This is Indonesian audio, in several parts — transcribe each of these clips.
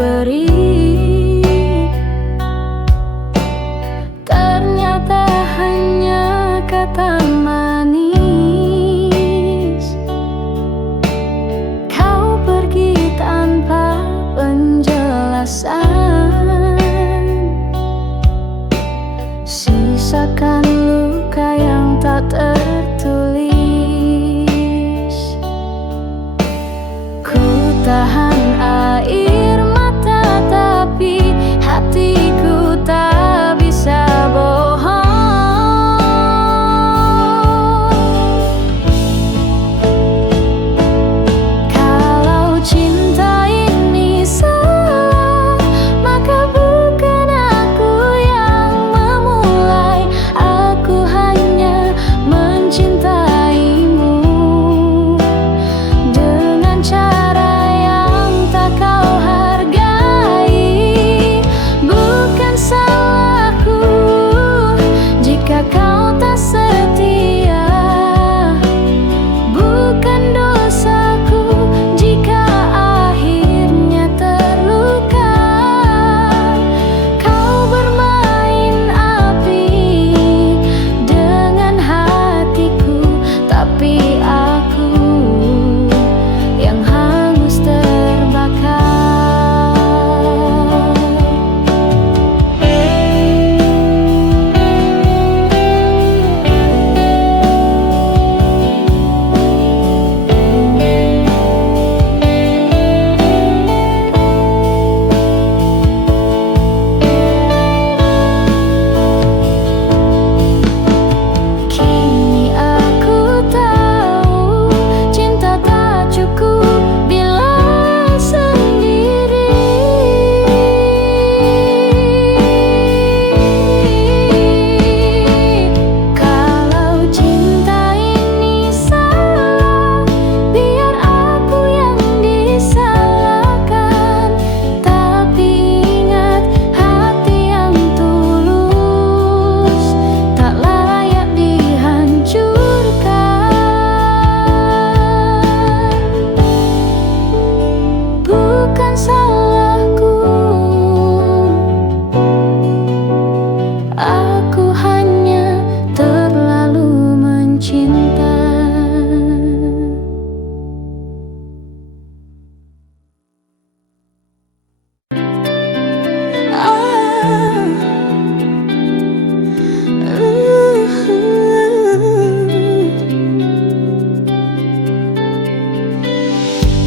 beri. Ternyata hanya kata manis. Kau pergi tanpa penjelasan, sisakan luka yang tak tertulis. Ku tahan air mata, tapi hatiku tak bisa bohong. Kalau cinta ini salah, maka bukan aku yang memulai. Aku hanya mencintaimu dengan cara yang tak kau hargai. Bukan salahku jika kau tak setia. Bukan dosaku jika akhirnya terluka. Kau bermain api dengan hatiku, tapi aku yang hangus terbakar. Kini aku tahu cinta tak cukup bila sendiri. Kalau cinta ini salah, biar aku yang disalahkan. Tapi ingat, hati yang tulus tak layak dihancurkan. Bukan salahku, aku hanya terlalu mencinta.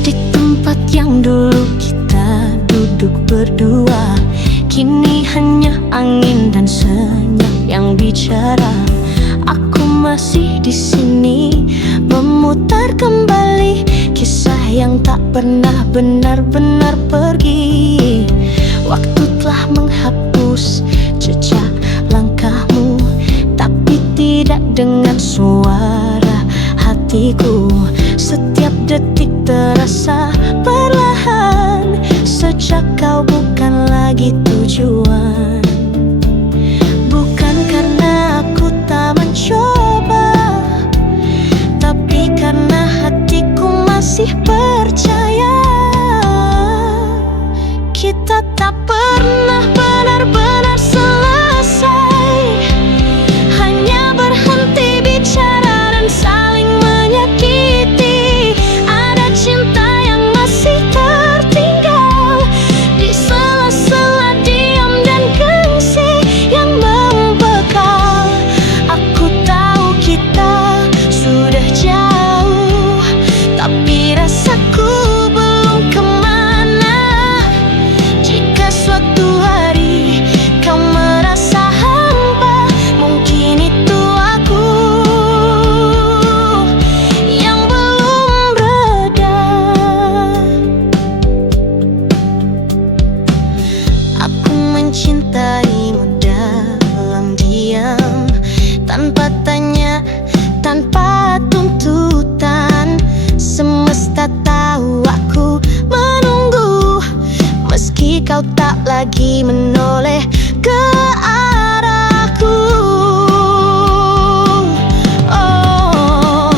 Di tempat yang dulu kita duduk berdua, kini hanya angin dan senyap yang bicara. Aku masih di sini memutar kembali kisah yang tak pernah benar-benar pergi. Waktu telah menghapus jejak langkahmu, tapi tidak dengan suara hatiku. Setiap detik terasa perlahan, sejak kau bukan lagi tujuan. Bukan karena aku tak mencoba, tapi karena hatiku masih percaya. Kita tak pernah benar-benar selesai, hanya berhenti bicara dan saling menyakiti. Ada cinta yang masih tertinggal di sela-sela diam dan gengsi yang membekal. Aku tahu kita sudah jauh, tapi rasaku belum kemana. Jika suatu hari kau merasa hampa, mungkin itu aku yang belum reda. Aku mencintaimu dalam diam, tanpa tanya, tanpa tuntutan. Semesta tahu aku menunggu, meski kau tak lagi menoleh ke arahku. Oh,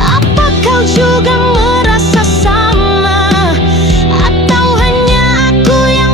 apa kau juga merasa sama? Atau hanya aku yang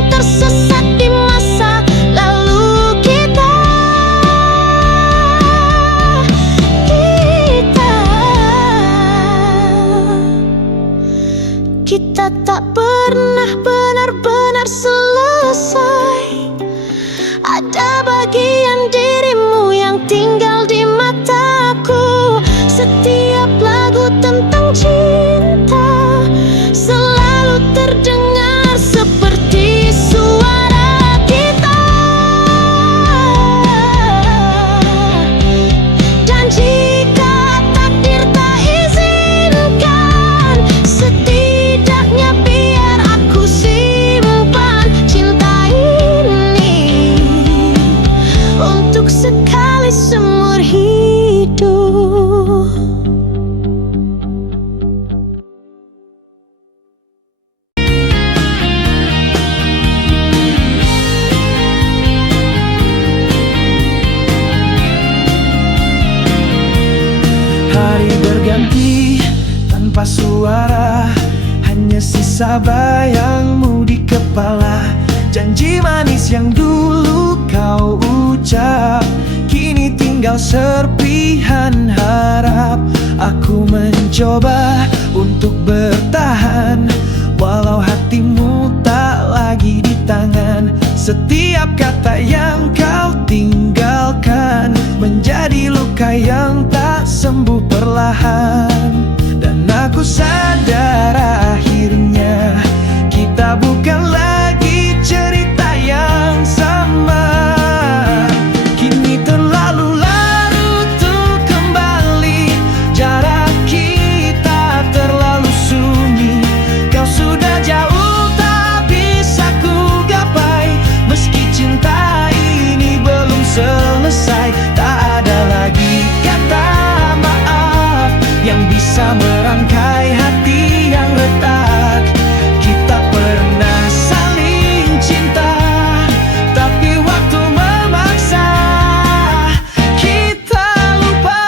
Tersisa bayangmu di kepala, janji manis yang dulu kau ucap, kini tinggal serpihan harap. Aku mencoba untuk bertahan, walau hatimu tak lagi di tangan. Setiap kata yang kau tinggalkan menjadi luka yang tak sembuh perlahan. Dan aku sadar akhirnya kita bukan lagi cerita yang sama. Kini terlalu larut untuk kembali, jarak kita terlalu sunyi. Kau sudah jauh tak bisa ku gapai, meski cinta ini belum selesai. Tak ada lagi kata maaf yang bisa merangkai hati yang retak. Kita pernah saling cinta, tapi waktu memaksa kita lupa.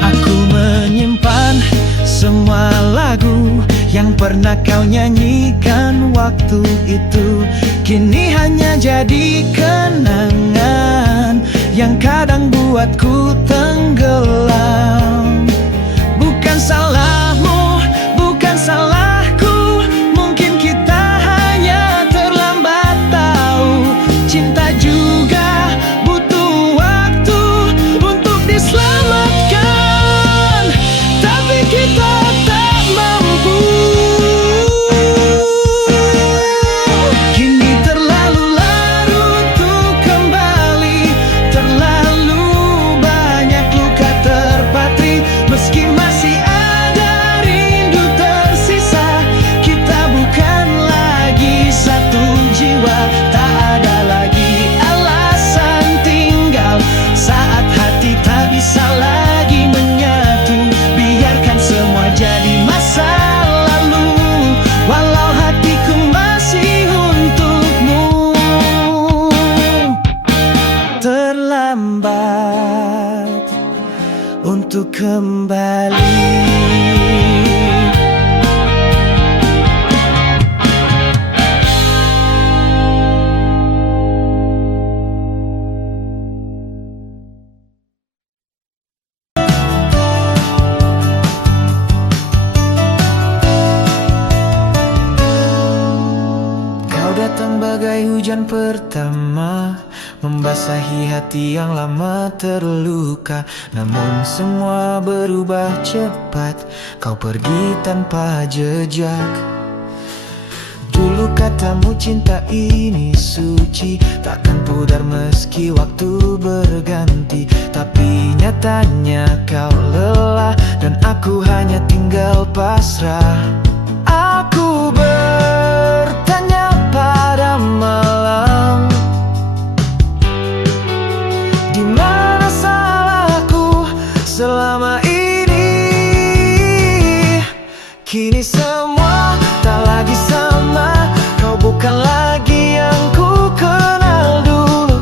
Aku menyimpan semua lagu yang pernah kau nyanyikan waktu itu, kini hanya jadi kenangan yang kadang buatku tenggelam. Bukan salahmu, bukan salahku, mungkin kita hanya terlambat tahu. Cinta juga butuh waktu untuk diselamatkan, tapi kita tak mampu. Kini terlalu larut untuk kembali, terlalu banyak luka terpatri. Meski masih ada rindu tersisa, kita bukan lagi satu jiwa. Tak ada lagi alasan tinggal saat hati tak bisa lagi menyatu. Biarkan semua jadi masa lalu, walau hatiku masih untukmu. Terlambat untuk kembali. Kau datang bagai hujan pertama, membasahi hati yang lama terluka. Namun semua berubah cepat, kau pergi tanpa jejak. Dulu katamu cinta ini suci, takkan pudar meski waktu berganti. Tapi nyatanya kau lelah, dan aku hanya tinggal pasrah. Aku bertanya pada malam, di mana salahku selama ini? Kini semua tak lagi sama, kau bukan lagi yang ku kenal dulu.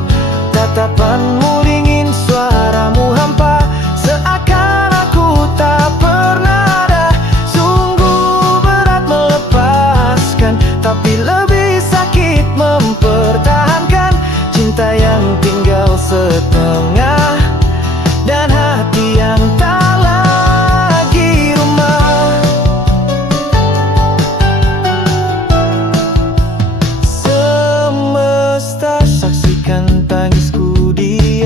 Tatapanmu dingin, suaramu hampa, seakan aku tak pernah ada. Sungguh berat melepaskan, tapi lebih sakit mempertahankan cinta yang tinggal setengah, dan hati yang tak lagi rumah. Semesta saksikan tangisku di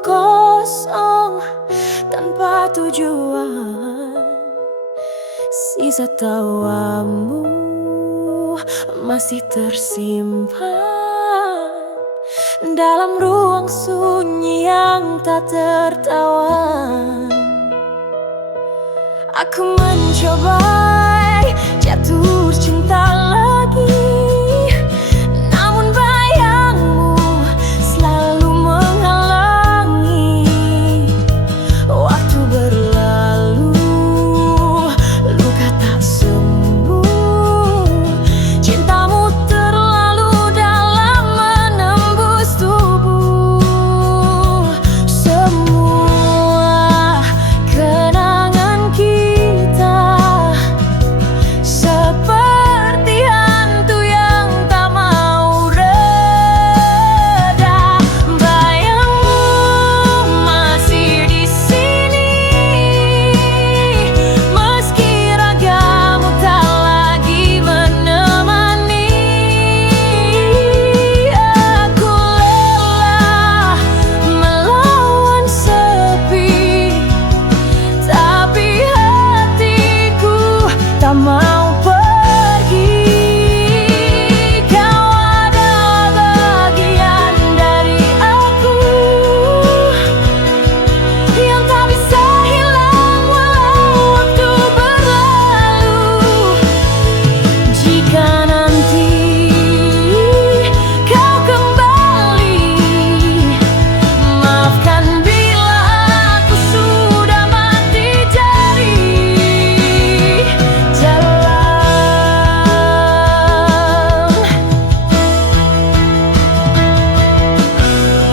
kosong tanpa tujuan. Sisa tawamu masih tersimpan dalam ruang sunyi yang tak tertawan. Aku mencoba jatuh cinta lagi, namun bayangmu selalu menghalangi. Waktu berlalu, luka tak sembuh, cintamu terlalu dalam menembus tubuh. Semua kenangan kita seperti hantu yang tak mau reda. Bayangmu masih di sini, meski ragamu tak lagi menemani. Aku lelah melawan sepi, tapi hatiku tak mau pergi. Kau adalah bagian dari aku yang tak bisa hilang walau waktu berlalu. Jika nanti kau kembali, maafkan bila aku sudah mati dari jalan.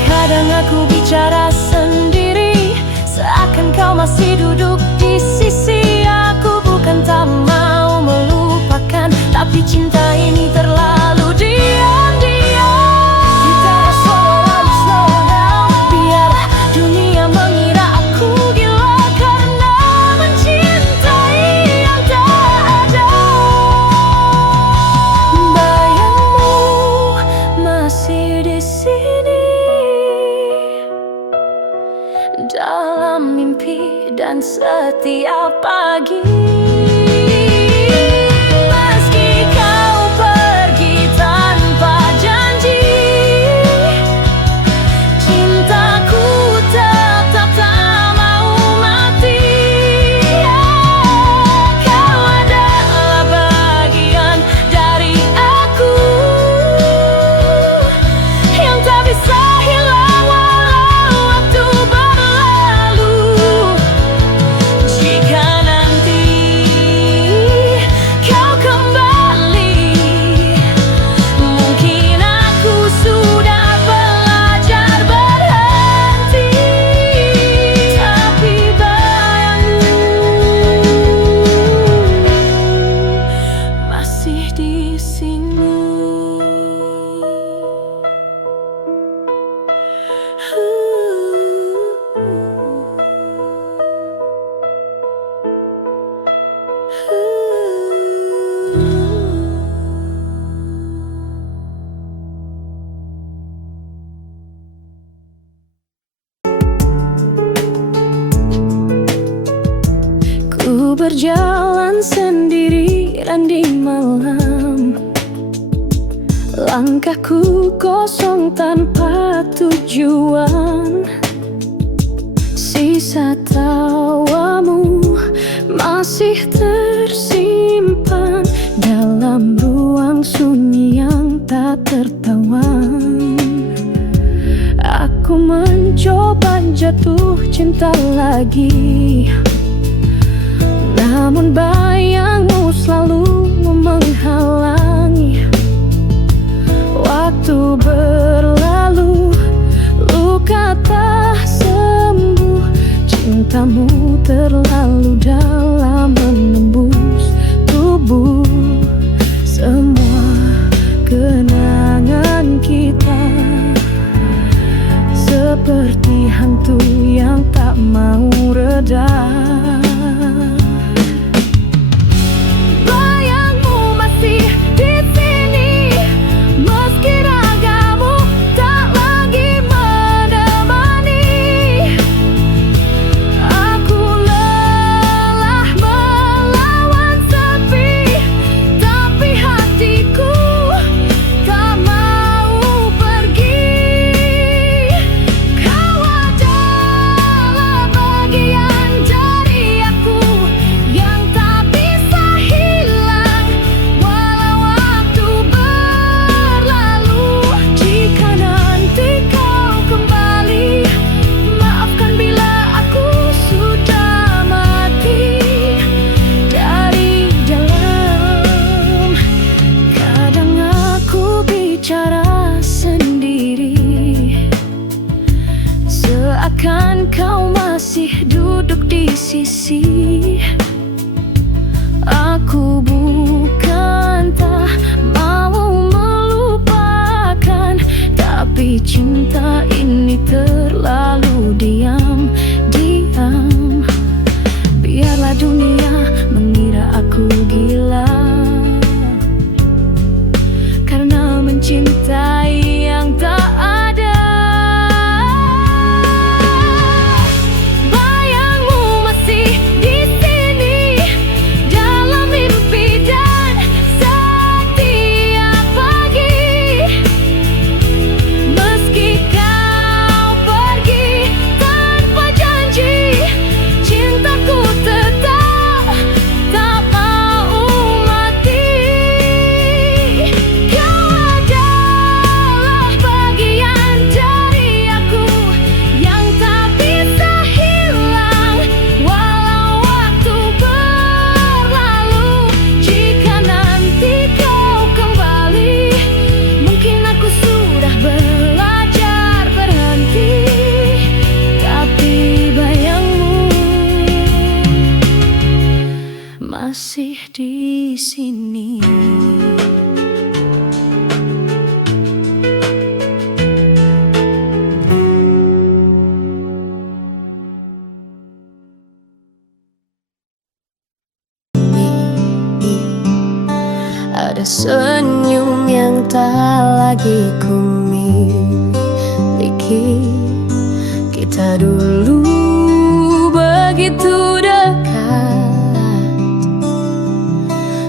Kadang aku bicara sendiri, seakan kau masih duduk di sisi. Aku bukan tak mau melupakan, tapi cinta ini terlalu diam-diam. Kita selalu slow down, biarlah dunia mengira aku gila karena mencintai yang tak ada. Bayangmu masih di sini, dalam mimpi dan setiap pagi. Meski kau pergi tanpa janji, cintaku tetap tak mau mati. Kau adalah bagian dari aku yang tak bisa hilang walau waktu berlalu. Jika nanti kau kembali, mungkin aku sudah belajar berhenti, tapi bayangmu masih di sini. Ku berjalan sendirian di malam, langkahku kosong tanpa tujuan. Sisa tawamu masih tersimpan dalam ruang sunyi yang tak tertawan. Aku mencoba jatuh cinta lagi, namun bayangmu selalu menghalangi. Waktu berlalu, luka tak sembuh, cintamu terlalu dalam menembus tubuh. Semua kenangan kita seperti hantu yang tak mau reda. Bayangmu masih di sini, meski ragamu tak lagi menemani. Seakan kau masih duduk di sisi. Aku bukan tak mau melupakan, tapi cinta ini terlalu diam. Biarlah dunia mengira aku gila karena mencintai yang tak ada. Bayangmu masih di sini dalam mimpi dan setiap pagi. Meski kau pergi tanpa janji, cintaku tetap tak mau mati. Kau adalah bagian dari aku yang tak bisa hilang walau waktu berlalu. Jika nanti kau kembali, mungkin aku sudah belajar berhenti, tapi bayangmu masih di sini. Ada senyum yang tak lagi ku miliki. Kita dulu begitu dekat,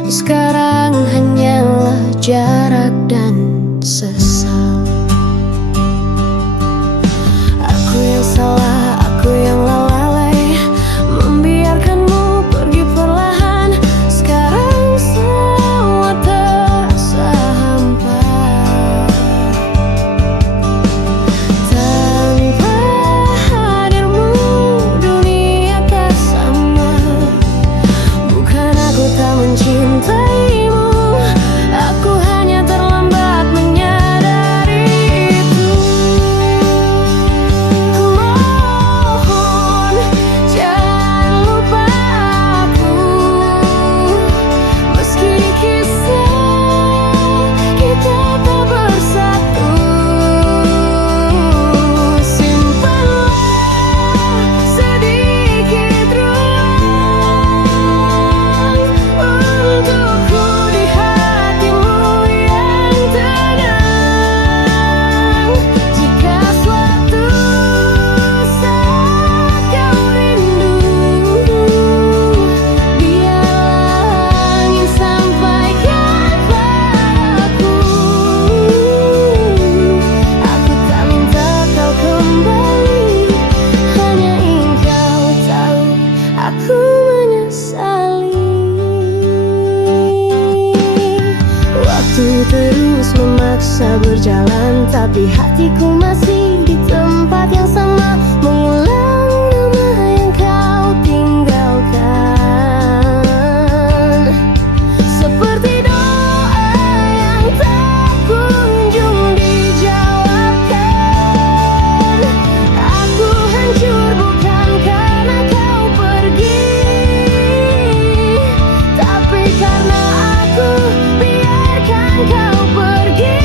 sekarang hanyalah jarak dan sesal. Aku yang salah, aku yang lalai membiarkanmu pergi perlahan. Sekarang semua terasa hampa. Tanpa hadirmu dunia tak sama. Bukan aku tak mencintaimu, aku hanya terlambat menyadari itu. Mohon jangan lupa aku, meski kisah kita tak bersatu. Simpanlah sedikit ruang untukku di hatimu yang tenang. Jika suatu saat kau rindu, biarlah angin sampaikan padaku. Aku tak minta kau kembali, hanya ingin kau tahu aku menyesali. Waktu terus memaksa berjalan, tapi hatiku masih di tempat yang sama, mengulang nama yang kau tinggalkan. Seperti doa yang tak kunjung dijawabkan. Aku hancur bukan karena kau pergi, tapi karena aku biarkan kau pergi.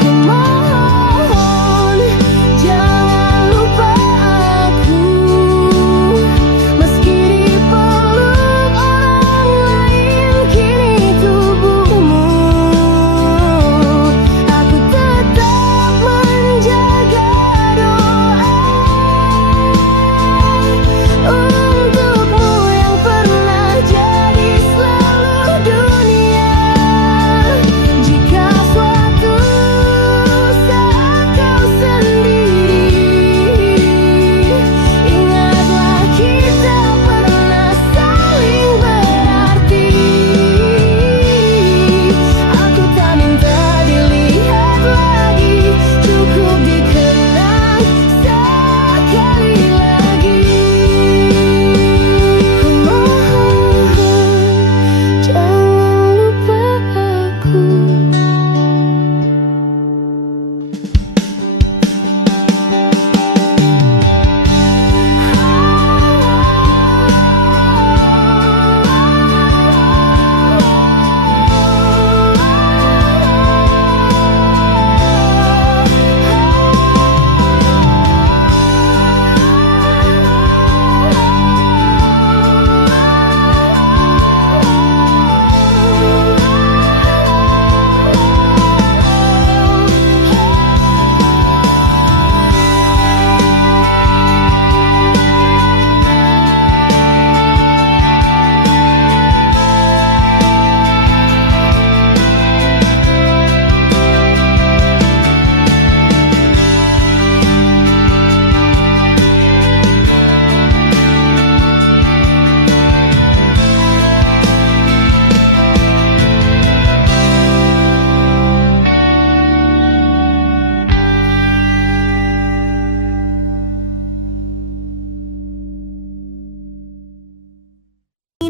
Ku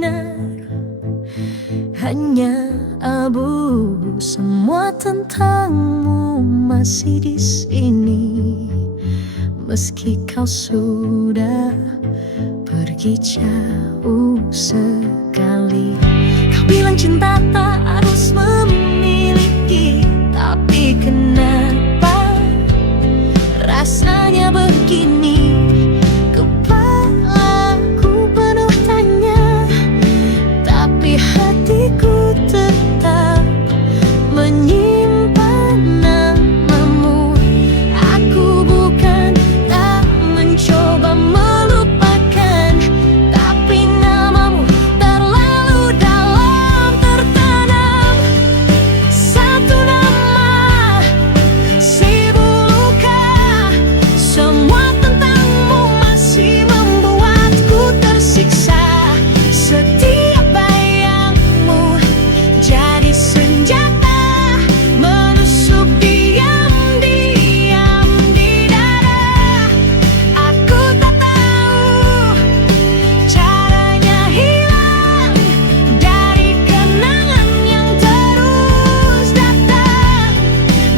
bersinar, hanya abu-abu. Semua tentangmu masih di sini, meski kau sudah pergi jauh sekali. Kau bilang cinta tak harus memiliki, tapi kenapa rasanya begini? Kepalaku penuh tanya, tapi hatiku tetap menyimpan namamu. Aku bukan tak mencoba melupakan, tapi namamu terlalu dalam tertanam. Satu nama, seribu luka. Semua tentangmu masih membuatku tersiksa. Setiap bayangmu jadi senjata, menusuk diam-diam di dada. Aku tak tahu caranya hilang dari kenangan yang terus datang.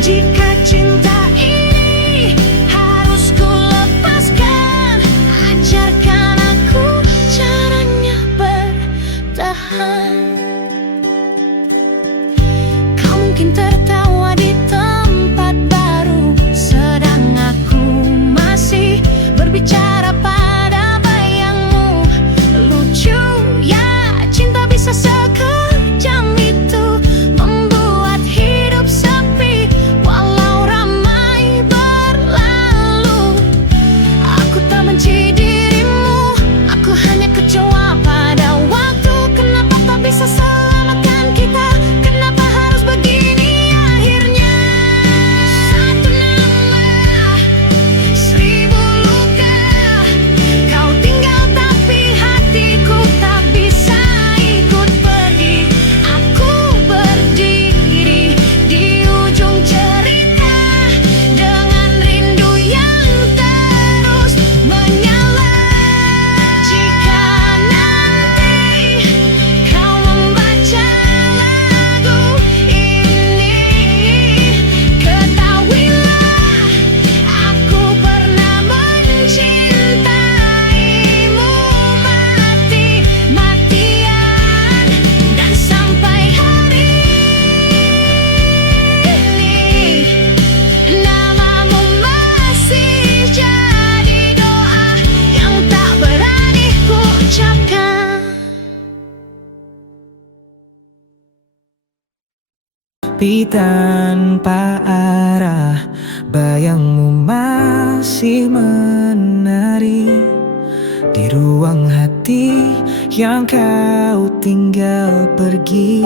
Jika cinta ini harus ku lepaskan, ajarkan aku caranya bertahan. Kau mungkin tertawa di tempat baru, sedang aku masih berbicara pada bayangmu. Lucu ya, cinta bisa sekejam itu, membuat hidup sepi walau ramai berlalu. Aku tak benci dirimu, aku hanya kecewa pada waktu. Kenapa tak bisa selamatkan kita? Kenapa harus begini akhirnya? Satu nama, seribu luka. Kau tinggal tapi hatiku tak bisa ikut pergi. Aku berdiri di ujung cerita dengan rindu yang terus menyala. Jika nanti kau membaca lagu ini, ketahuilah aku pernah mencintaimu mati-matian. Dan sampai hari ini, namamu masih jadi doa yang tak berani ku ucapkan. Tapi tanpa arah, bayangmu masih menari di ruang hati yang kau tinggal pergi.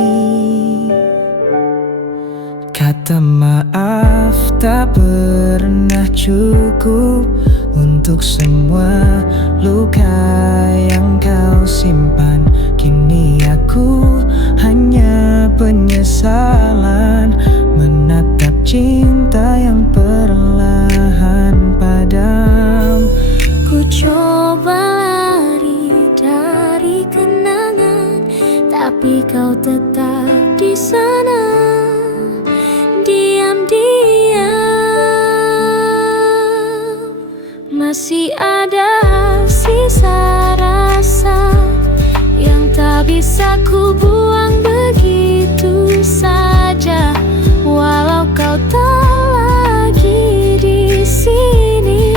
Kata maaf tak pernah cukup untuk semua luka yang kau simpan. Kini aku hanya penyesalan menatap cinta yang perlahan padam. Ku coba lari dari kenangan, tapi kau tetap di sana, diam-diam. Masih ada sisa rasa yang tak bisa ku buang begitu saja. Walau kau tak lagi di sini,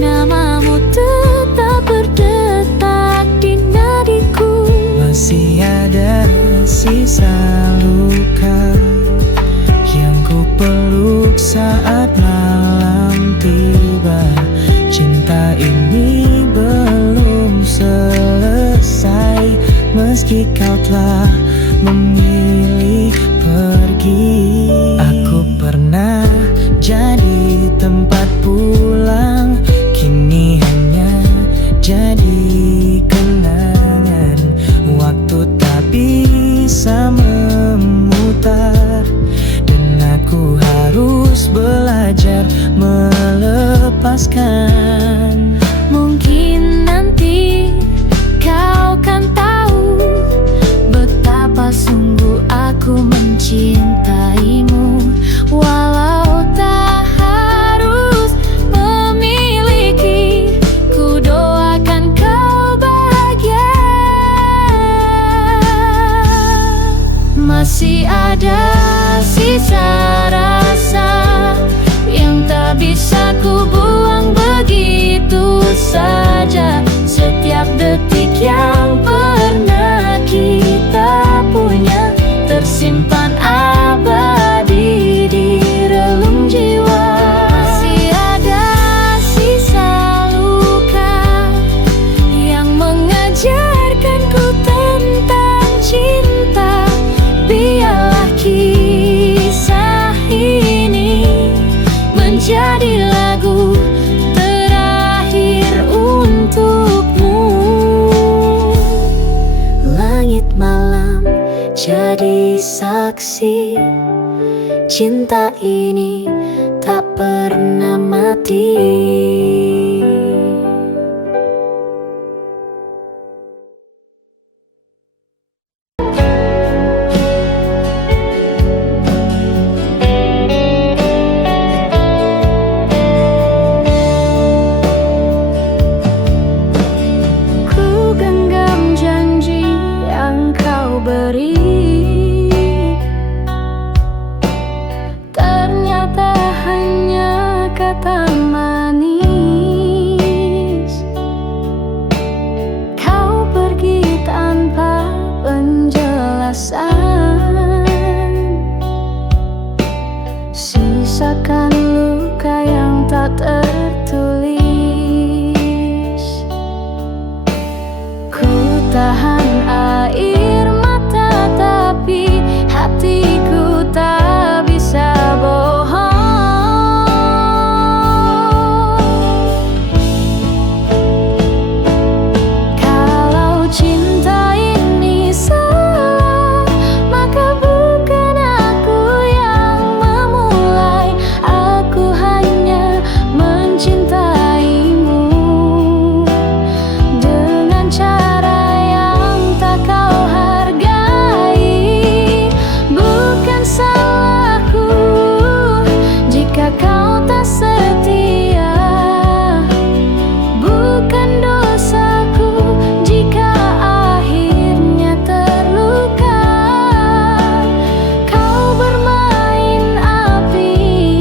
namamu tetap berdetak di nadiku. Masih ada sisa luka yang ku peluk saat malam tiba. Cinta ini belum selesai, meski kau telah memilih pergi. Aku pernah jadi tempat pulang, kini hanya jadi kenangan. Waktu tak bisa memutar, dan aku harus belajar melepaskan. Mungkin nanti kau kan tahu saksi, cinta ini tak pernah mati. Ku genggam janji yang kau beri, ternyata hanya kata manis. Kau pergi tanpa penjelasan, sisakan luka yang tak tertulis. Ku tahan air mata, tapi hatiku tak bisa bohong. Kalau cinta ini salah, maka bukan aku yang memulai. Aku hanya mencintaimu dengan cara yang tak kau hargai. Bukan salahku jika kau tak setia, bukan dosaku jika akhirnya terluka. Kau bermain api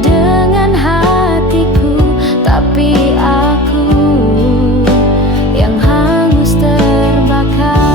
dengan hatiku, tapi aku yang hangus terbakar.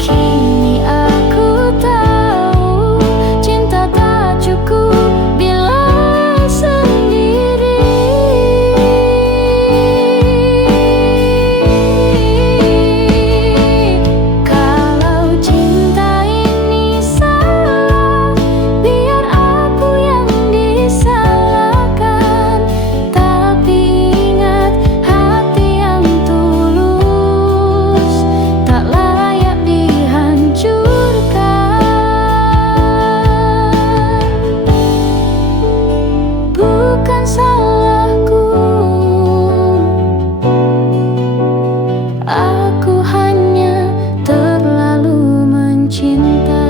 Kini aku tahu cinta tak cukup bila sendiri. Kalau cinta ini salah, biar aku yang disalahkan. Tapi ingat, hati yang tulus tak layak dihancurkan. Bukan salahku, aku hanya terlalu mencinta.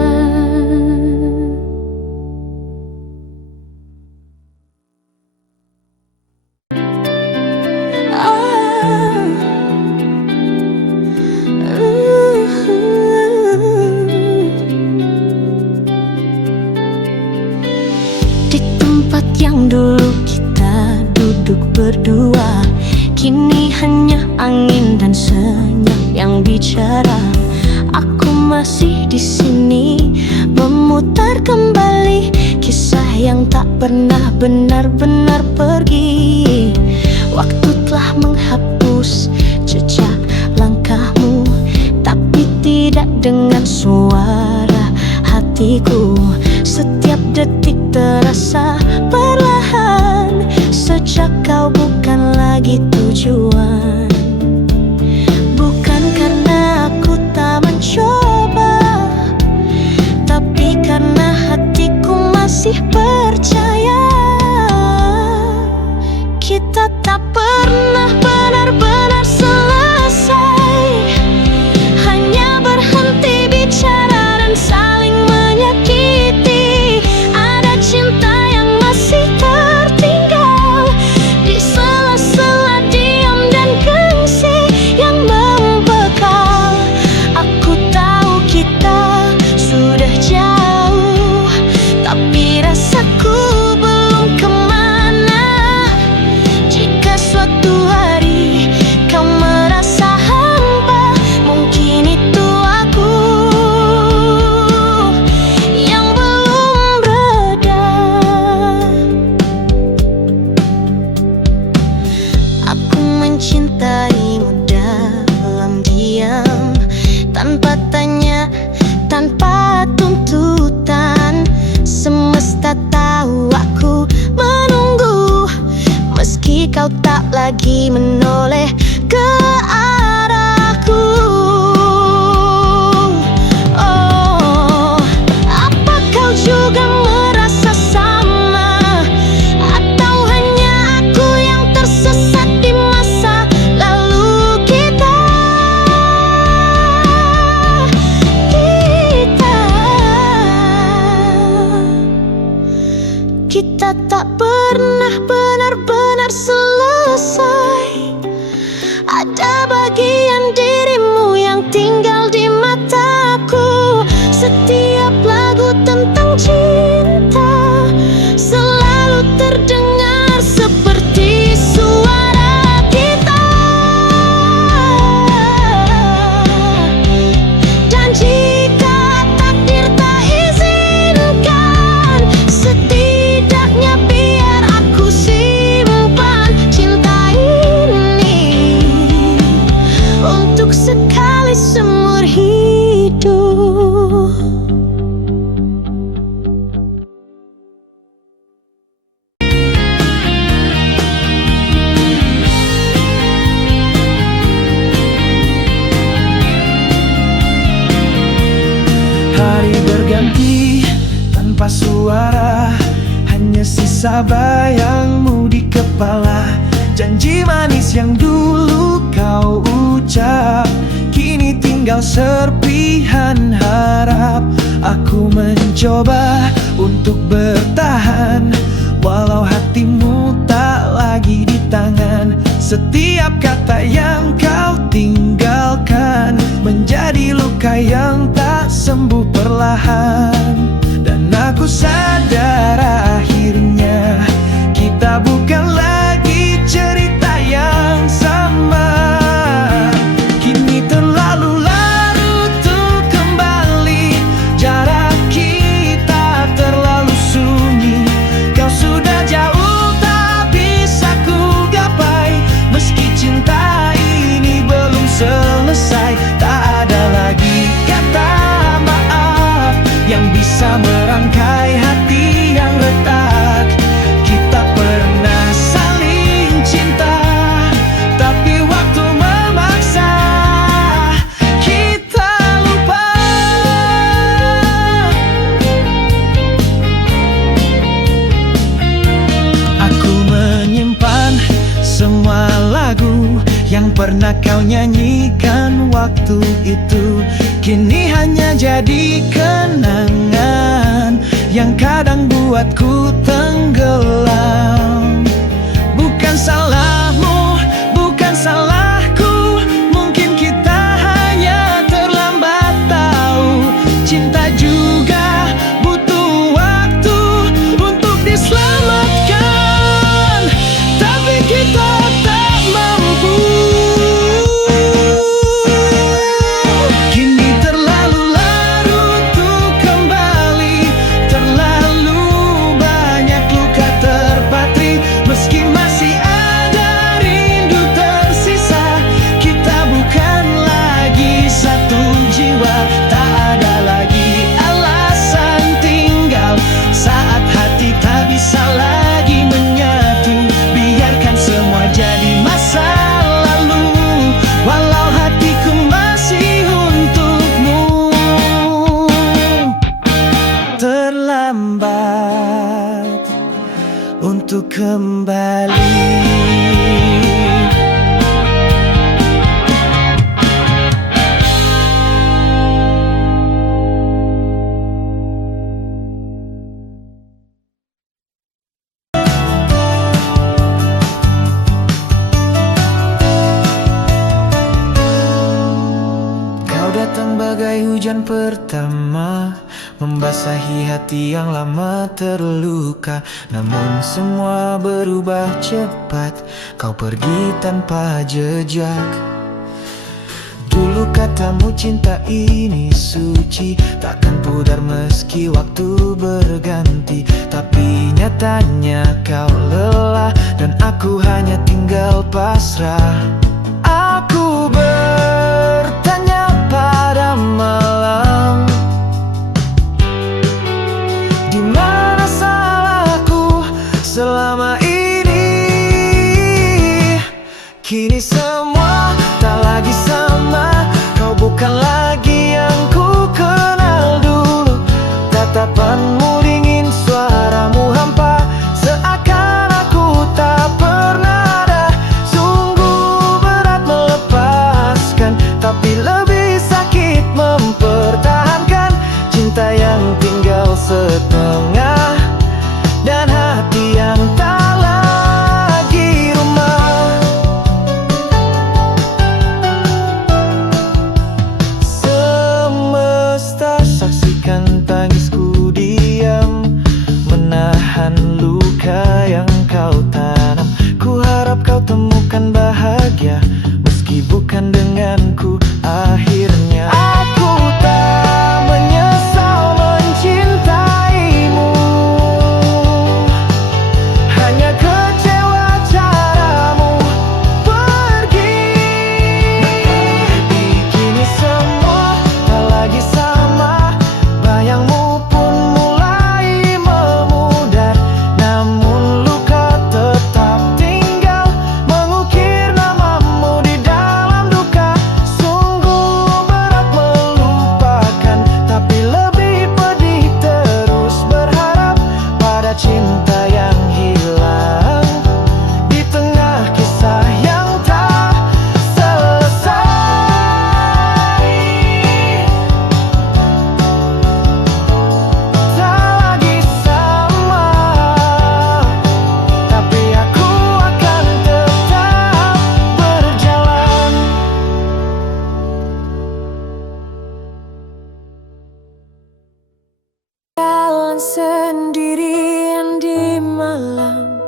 Di tempat yang dulu kita duduk berdua, kini hanya angin dan senyap yang bicara. Aku masih di sini memutar kembali kisah yang tak pernah benar-benar pergi. Waktu telah menghapus jejak langkahmu, tapi tidak dengan suara hatiku. Setiap detik terasa perlahan, sejak kau bukan lagi tujuan. Bukan karena aku tak mencoba, tapi karena hatiku masih percaya kita tak pernah benar-benar selesai. Hanya berhenti bicara dan saling menyakiti. Ada cinta yang masih tertinggal di sela-sela diam dan gengsi yang membekal. Aku tahu kita sudah jauh, tapi rasa lagi menoleh ke arahku. Oh, apa kau juga merasa sama? Atau hanya aku yang tersesat di masa lalu kita? Kita tak pernah benar-benar selesai. Ada bagian dirimu yang tinggal di mataku. Setiap lagu tentang cinta selalu terdengar seperti suara kita. Dan jika takdir tak izinkan, setidaknya biar aku simpan cinta ini untuk sekali seumur hidup. Hari berganti tanpa suara, hanya sisa bayangmu di kepala. Janji manis yang dulu kau ucap, kini tinggal serpihan harap. Aku mencoba untuk bertahan, walau hatimu tak lagi di tangan. Setiap kata yang kau tinggalkan menjadi luka yang tak sembuh perlahan. Dan aku sadar akhirnya kita bukan lagi cerita yang sama. Kini terlalu larut untuk kembali, jarak kita terlalu sunyi. Kau sudah jauh tak bisa ku gapai, meski cinta ini belum selesai. Tak ada lagi kata maaf yang bisa merangkai hati yang retak. Kita pernah saling cinta, tapi waktu memaksa kita lupa. Aku menyimpan semua lagu yang pernah kau nyanyikan waktu itu. Kini hanya jadi kenangan yang kadang buatku tenggelam. Bukan salahmu, bukan salahku, mungkin kita hanya terlambat tahu. Cinta juga butuh waktu untuk diselamatkan, tapi kita tak mampu. Kini terlalu larut untuk kembali, terlalu banyak luka terpatri. Meski masih ada rindu tersisa, kita bukan lagi satu jiwa. Tak ada lagi alasan tinggal saat hati tak bisa lagi menyatu. Biarkan semua jadi masa lalu, walau hatiku masih untukmu. Terlambat untuk kembali. Kau datang bagai hujan pertama, membasahi hati yang lama terluka. Namun semua berubah cepat, kau pergi tanpa jejak. Dulu katamu cinta ini suci, takkan pudar meski waktu berganti. Tapi nyatanya kau lelah, dan aku hanya tinggal pasrah. Aku bertanya pada malam, di mana salahku selama ini? yang tinggal setengah, dan hati yang tak lagi rumah. Semesta saksikan tangisku diam, menahan luka yang kau tanam. Ku harap kau temukan bahagia, meski bukan denganku. Akhirnya aku tak menyesal mencintaimu, hanya kecewa caramu pergi. Kini semua tak lagi sama, bayangmu pun mulai memudar. Namun luka tetap tinggal, mengukir namamu di dalam duka. Sungguh berat melupakan, tapi lebih pedih terus berharap pada cinta yang hilang di tengah kisah yang tak selesai. Tak lagi sama, tapi aku akan tetap berjalan. Jalan sendirian di malam,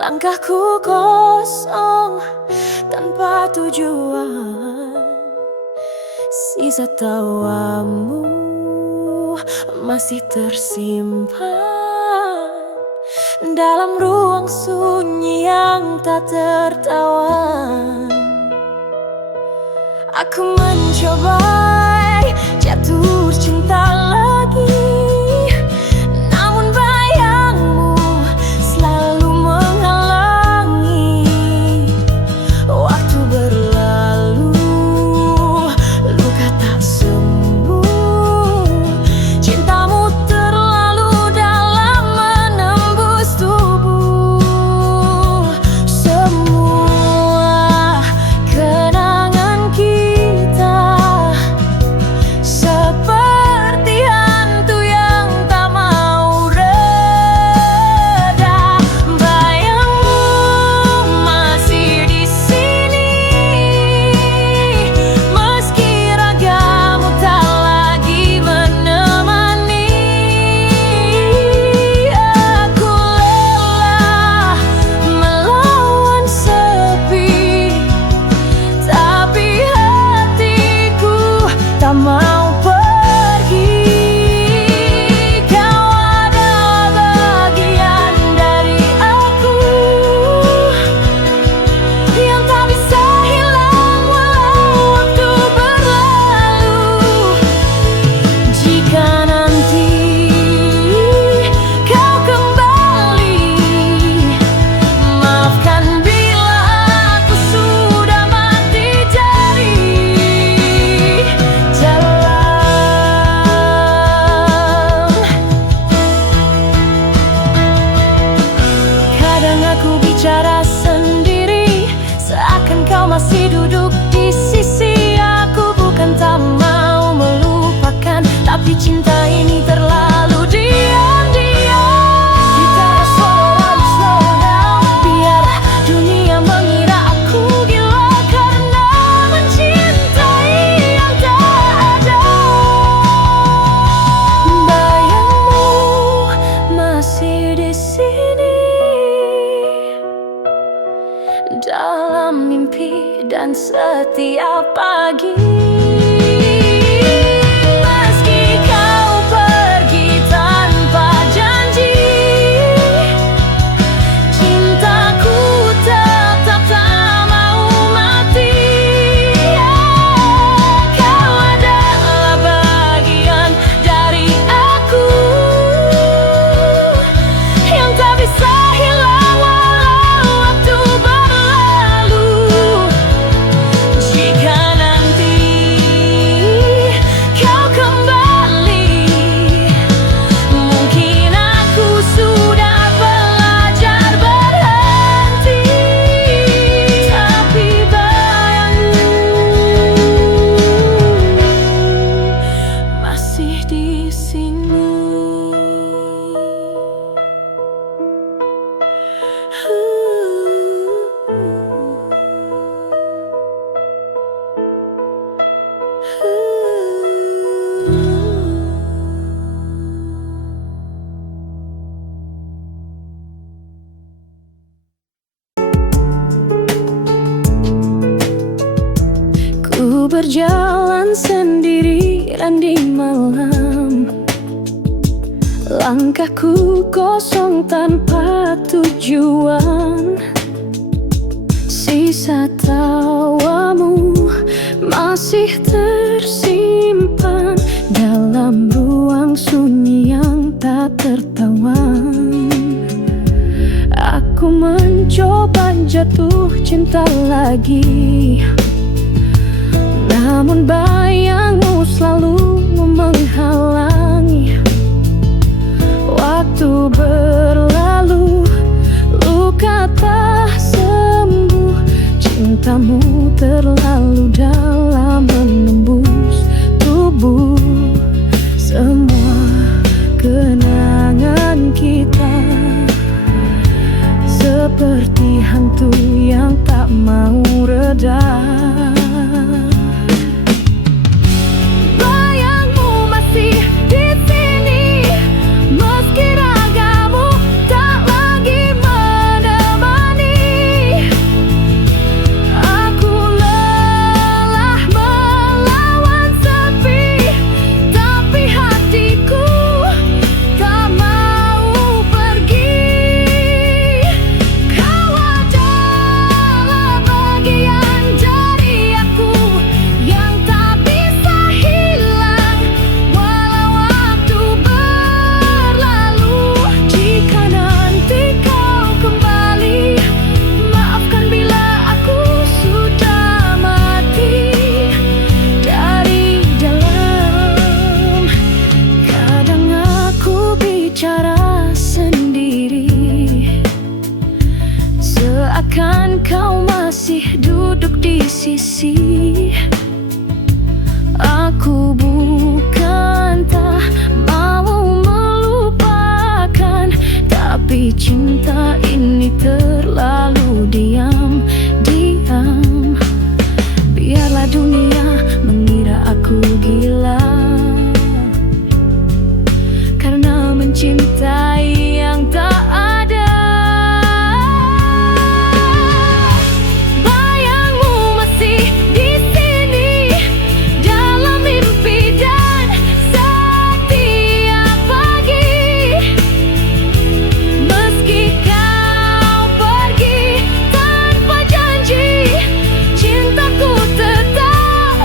langkahku kosong tanpa tujuan. Sisa tawamu masih tersimpan dalam ruang sunyi yang tak tertawan. Aku mencoba jatuh cinta lagi, namun bayangmu selalu menghalangi. Waktu berlalu, luka tak sembuh, cintamu terlalu dalam menembus tubuh. Semua kenangan kita seperti hantu yang tak mau reda. Bayangmu masih di sini, meski ragamu tak lagi menemani. Aku lelah melawan sepi, tapi hatiku tak mau pergi. Kau adalah bagian dari aku yang tak bisa hilang walau waktu berlalu. Jika nanti kau kembali, maafkan bila aku sudah mati jadi jalan. Kadang aku bicara sendiri, seakan kau masih duduk di sisi. Aku bukan tak mau melupakan, tapi cinta ini terlalu diam-diam. Kita selalu slow down, biar dunia mengira aku gila karena mencintai yang tak ada. Bayangmu masih di sini, dalam mimpi dan setiap pagi. Meski kau pergi tanpa janji, cintaku tetap tak mau mati. Kau adalah bagian dari aku yang tak bisa hilang walau waktu berlalu. Jika nanti berjalan sendirian di malam. Langkahku kosong tanpa tujuan. Sisa tawamu masih tersimpan dalam ruang sunyi yang tak tertawan. Aku mencoba jatuh cinta lagi, namun bayangmu selalu menghalangi. Waktu berlalu, luka tak sembuh, cintamu terlalu dalam menembus tubuh. Semua kenangan kita seperti hantu yang tak mau reda. Bayangmu masih di sini, meski ragamu tak lagi menemani. Aku lelah melawan sepi, tapi hatiku tak mau pergi. Kau adalah bagian dari aku yang tak bisa hilang walau waktu berlalu. Jika nanti kau kembali, maafkan bila aku sudah mati dari dalam. Kadang aku bicara sendiri, seakan kau masih duduk di sisi. Aku bukan tak mau melupakan, tapi cinta ini terlalu diam-diam. Biarlah dunia mengira aku gila karena mencintai yang tak ada. Bayangmu masih di sini dalam mimpi dan setiap pagi. Meski kau pergi tanpa janji, cintaku tetap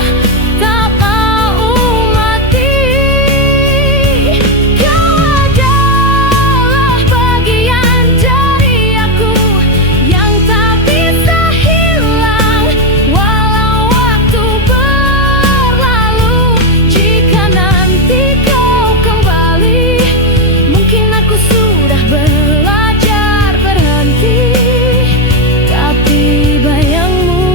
tak mau mati. Kau adalah bagian dari aku yang tak bisa hilang walau waktu berlalu. Jika nanti kau kembali, mungkin aku sudah belajar berhenti, tapi bayangmu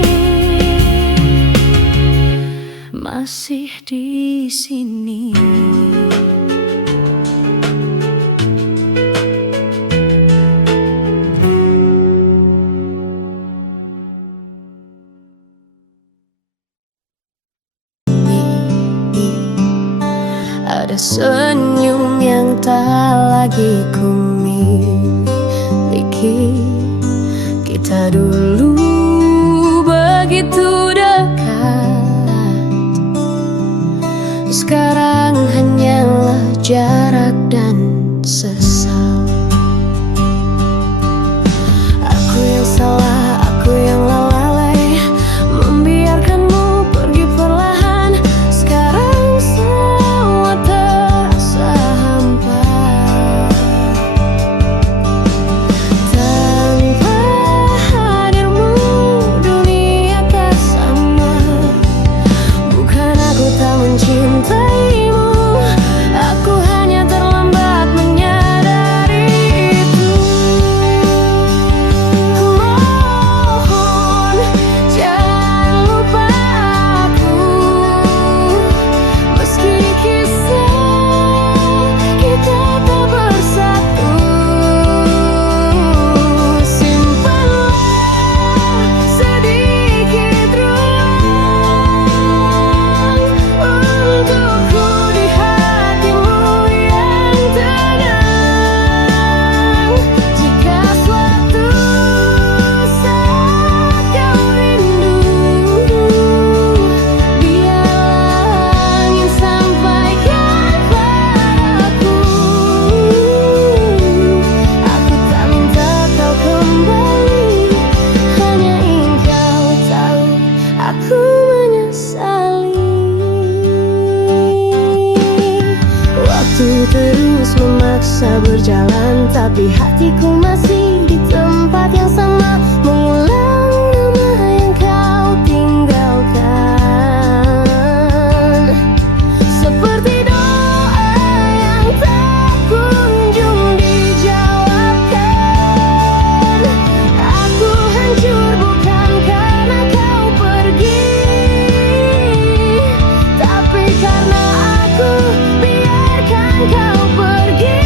masih di sini. Ada senyum yang tak lagi ku miliki. Kita dulu begitu dekat, sekarang hanyalah jarak dan sesal. Aku yang salah, aku yang lalai, membiarkanmu pergi perlahan. Sekarang semua terasa hampa. Tanpa hadirmu dunia tak sama. Bukan aku tak mencintaimu, aku hanya terlambat menyadari itu. Waktu terus memaksa berjalan, tapi hatiku masih di tempat yang sama, mengulang nama yang kau tinggalkan. Seperti doa yang tak kunjung dijawabkan. Aku hancur bukan karena kau pergi, tapi karena aku biarkan kau pergi.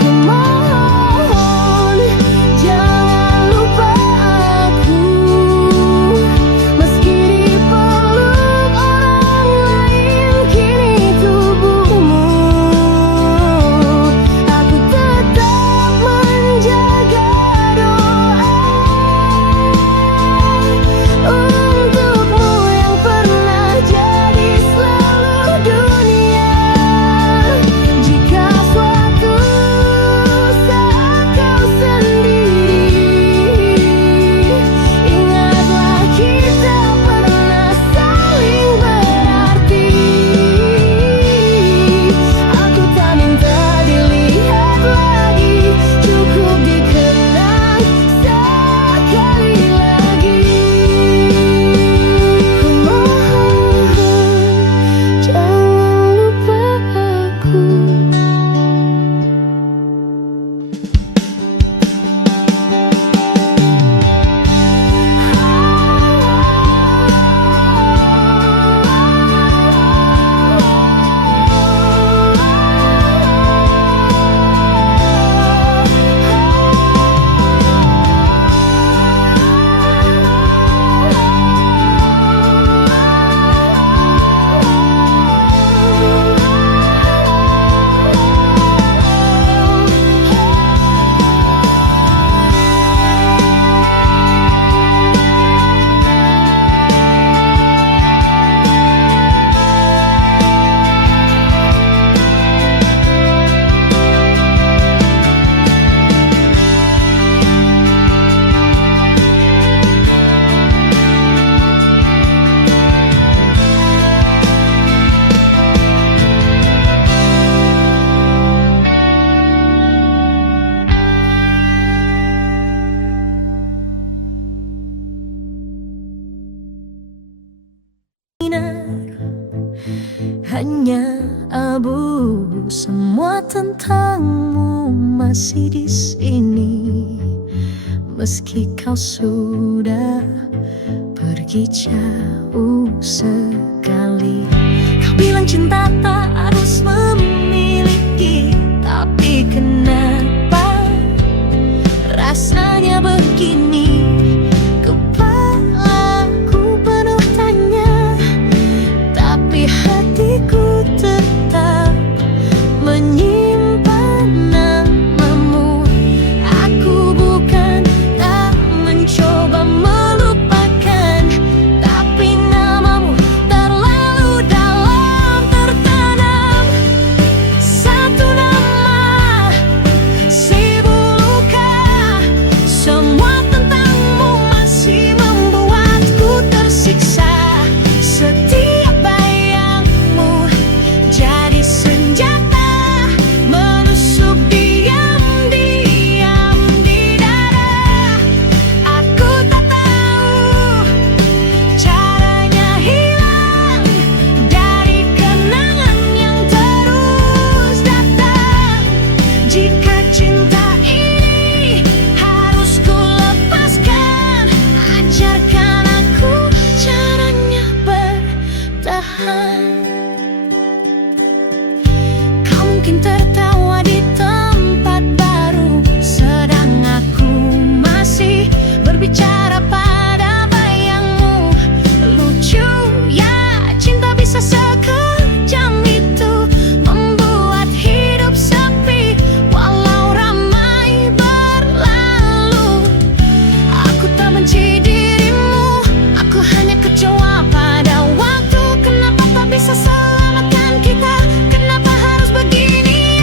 Ku mohon jangan lupa aku, meski dipeluk orang lain kini tubuhmu. Aku tetap menjaga doa untukmu yang pernah jadi selalu dunia. Jika suatu saat kau sendiri, ingatlah kita pernah saling berarti. Aku tak minta dilihat lagi, cukup dikenang sekali lagi. Ku mohon jangan lupa aku. Hanya abu-abu, semua tentangmu masih di sini. Meski kau sudah pergi jauh sekali. Kau bilang cinta tak harus memiliki, tapi kenapa rasanya begini? Kepalaku penuh tanya, tapi hatiku tetap menyimpan namamu. Aku bukan tak mencoba melupakan, tapi namamu terlalu dalam tertanam. Satu nama, seribu luka, semua tentangmu masih membuatku tersiksa. Setiap bayangmu jadi senjata, menusuk diam-diam di dada. Aku tak tahu caranya hilang dari kenangan yang terus datang. Jika cinta ini harus ku lepaskan, ajarkan aku caranya bertahan. Kau mungkin tertawa di tempat baru, sedang aku masih berbicara pada bayangmu. Lucu ya, cinta bisa sekejam itu, membuat hidup sepi walau ramai berlalu. Aku tak benci dirimu, aku hanya kecewa pada waktu. Kenapa tak bisa selamatkan kita? Kenapa harus begini?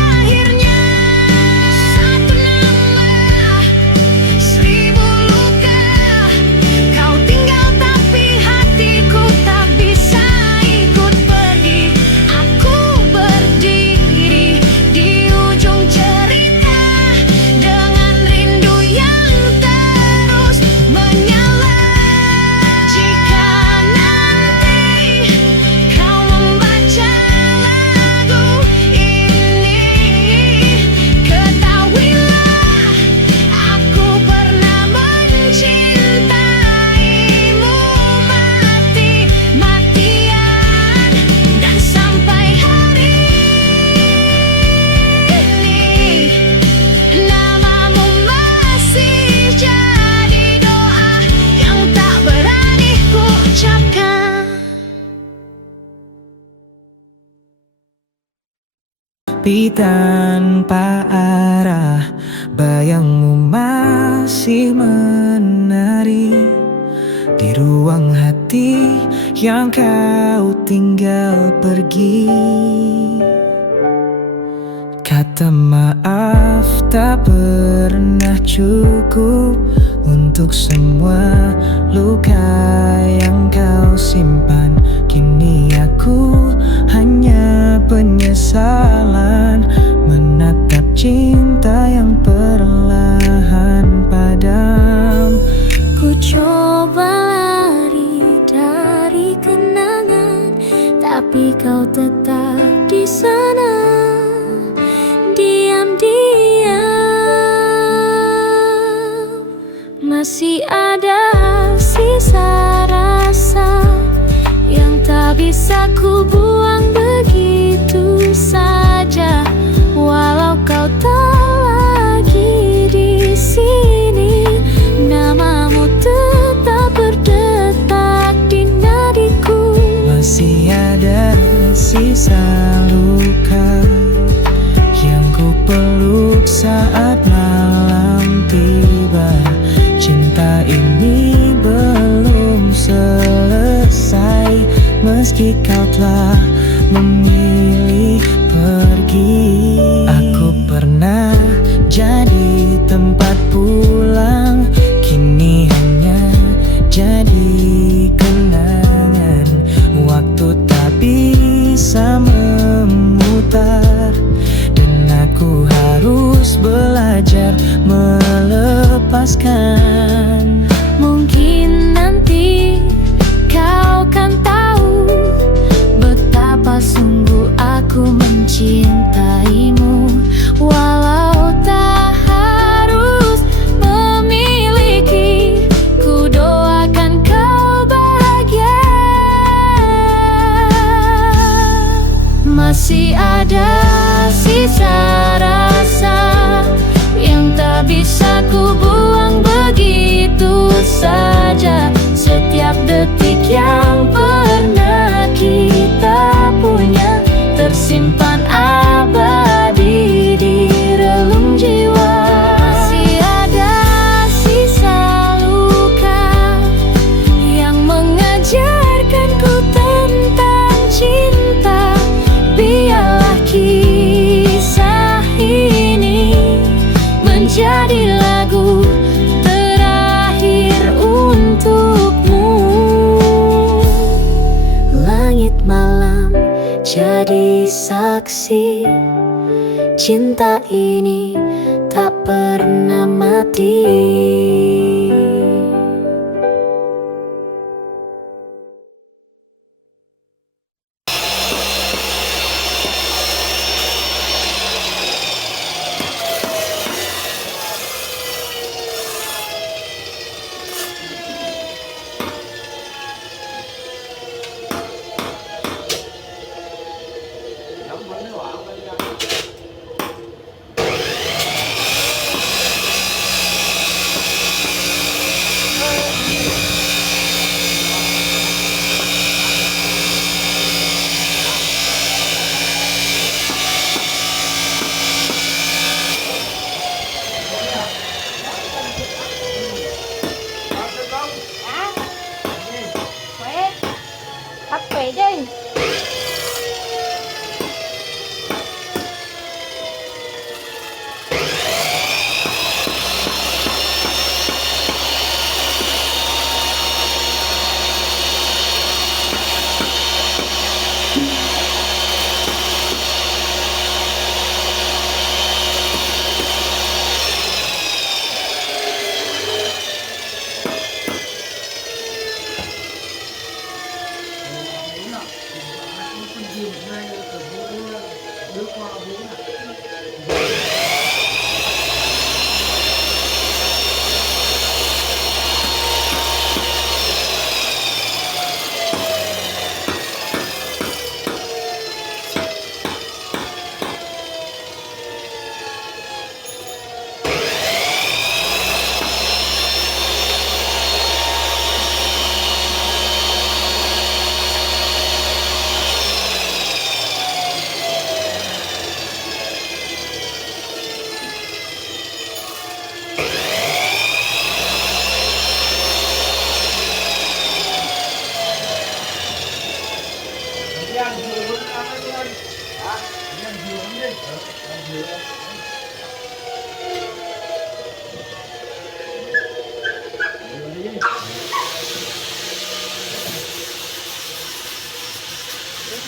tapi tanpa arah. Bayangmu masih menari di ruang hati yang kau tinggal pergi. Kata maaf tak pernah cukup untuk semua luka yang kau simpan. Kini aku hanya penyesalan menatap cinta yang perlahan padam. Ku coba lari dari kenangan, tapi kau tetap di sana, diam-diam. Masih ada sisa rasa yang tak bisa ku buang begitu saja. Walau kau tak lagi di sini, namamu tetap berdetak di nadiku. Masih ada sisa luka yang ku peluk saat malam tiba. Cinta ini belum selesai meski kau telah memilih pergi. Aku pernah jadi tempat pulang, kini hanya jadi kenangan. Waktu tak bisa memutar dan aku harus belajar melepaskan. Mungkin nanti kau kan tahu betapa sungguh aku mencintaimu. Walau tak harus memiliki, ku doakan kau bahagia. Masih ada sisa rasa yang tak bisa ku buang begitu saja. Setiap detik yang pernah kita punya tersimpan abadi di relung jiwa. Masih ada sisa luka yang mengajarkanku tentang cinta. Biarlah kisah ini menjadi lagu terakhir untukmu. Langit malam jadi saksi, cinta ini tak pernah mati. Bắt về đi.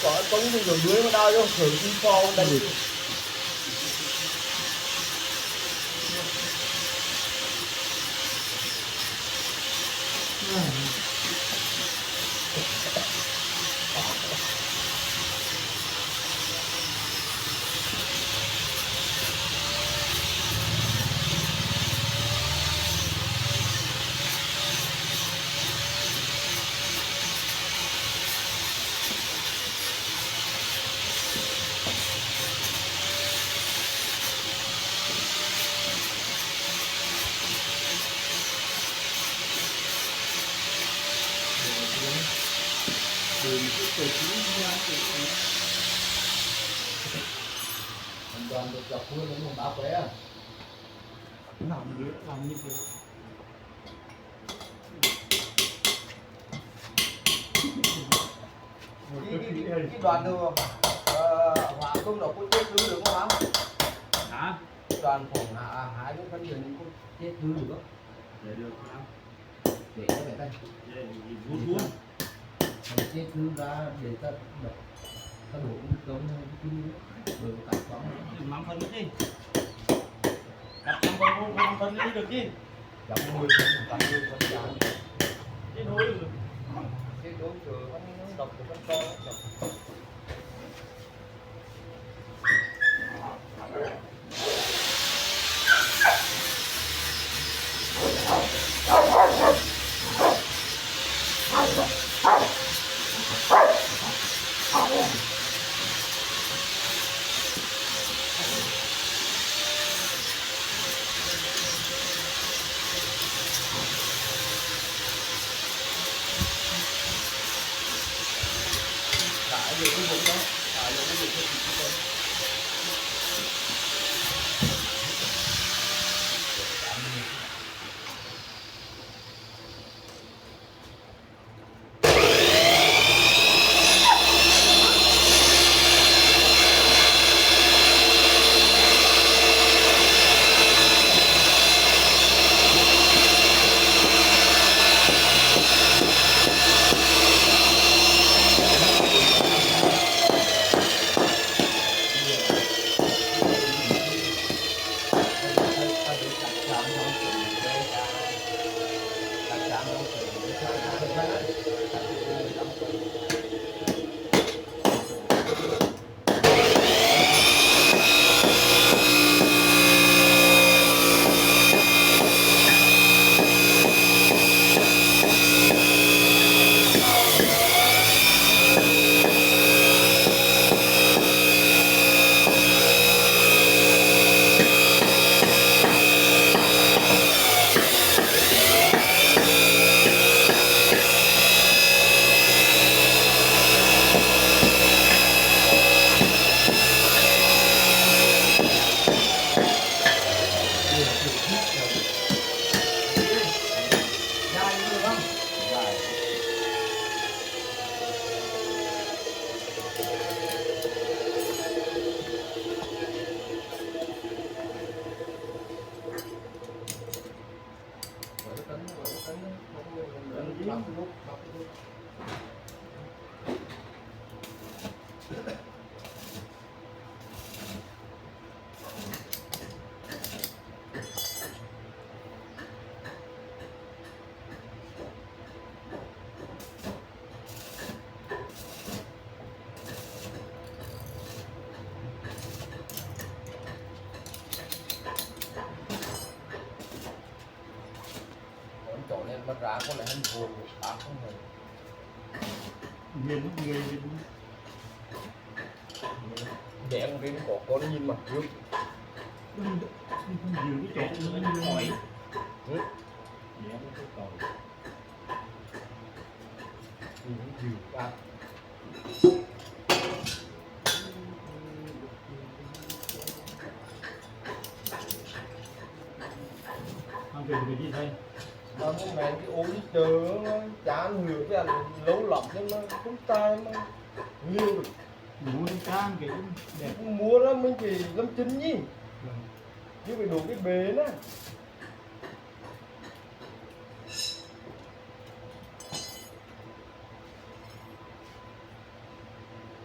Có công thì rồi dưới mà đau vô thử đi kho đây. Toàn được dọc luôn đến một áo vé à? Làm như thế. Cái đoàn đường hỏa công nó cũng chết thứ được không anh? Hả? Đoàn phòng hái cái phân đường cũng chết thứ được không? Để được không? Để cho người ta Để rút xuống. chết thứ ra để ta đập ta đổ cống cái rồi cắt bóng Đừng nắm phân nữa đi. Đặt trong phân đi được chứ. dọc mùi cắt mùi con dán Chết hối được. chết đối trời nó đập của con to đập. Tại vì cái vùng đó, tại vì cái vùng đó thì chúng tôi chỗ nên bắt ra có lại hành vô bác không hề Nhìn lúc người thì đèn riêng có con nhìn mặt trước giữ cái chỗ nữa như hỏi. ừ. Dạ nó có cầu. Bác Ăn về cái gì đây? mà con mẹ cái ốm chờ nó chán hừa cái anh lâu lắm nhưng mà không tay mà liêu được Mua đi trang kìa đẹp. Mua đó mình phải làm chân nhỉ, chứ phải đổ cái bể đó.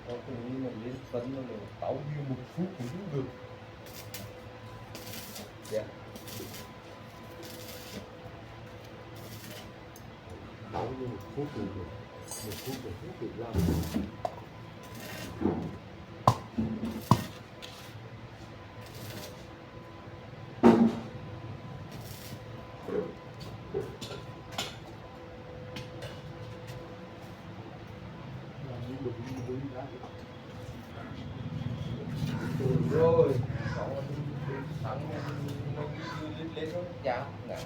Có cái gì mà lên tấn nó là táo như một phút cũng không được. Dạ. Táo như một phút cũng được. Một phút được làm. Rồi, xong rồi sáng mình lên nó giá ngắn.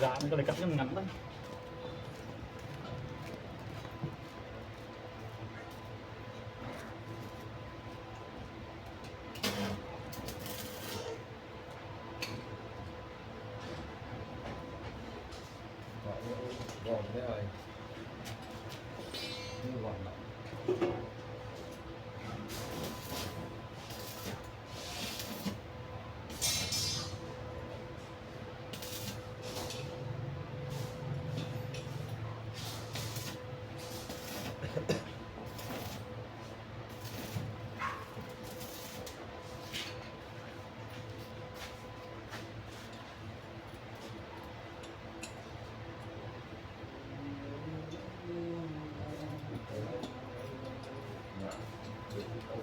Dạ mình có thể cắt ngắn ngắn thôi. Gọn thế rồi. Như gọn lại. Nah, jadi kau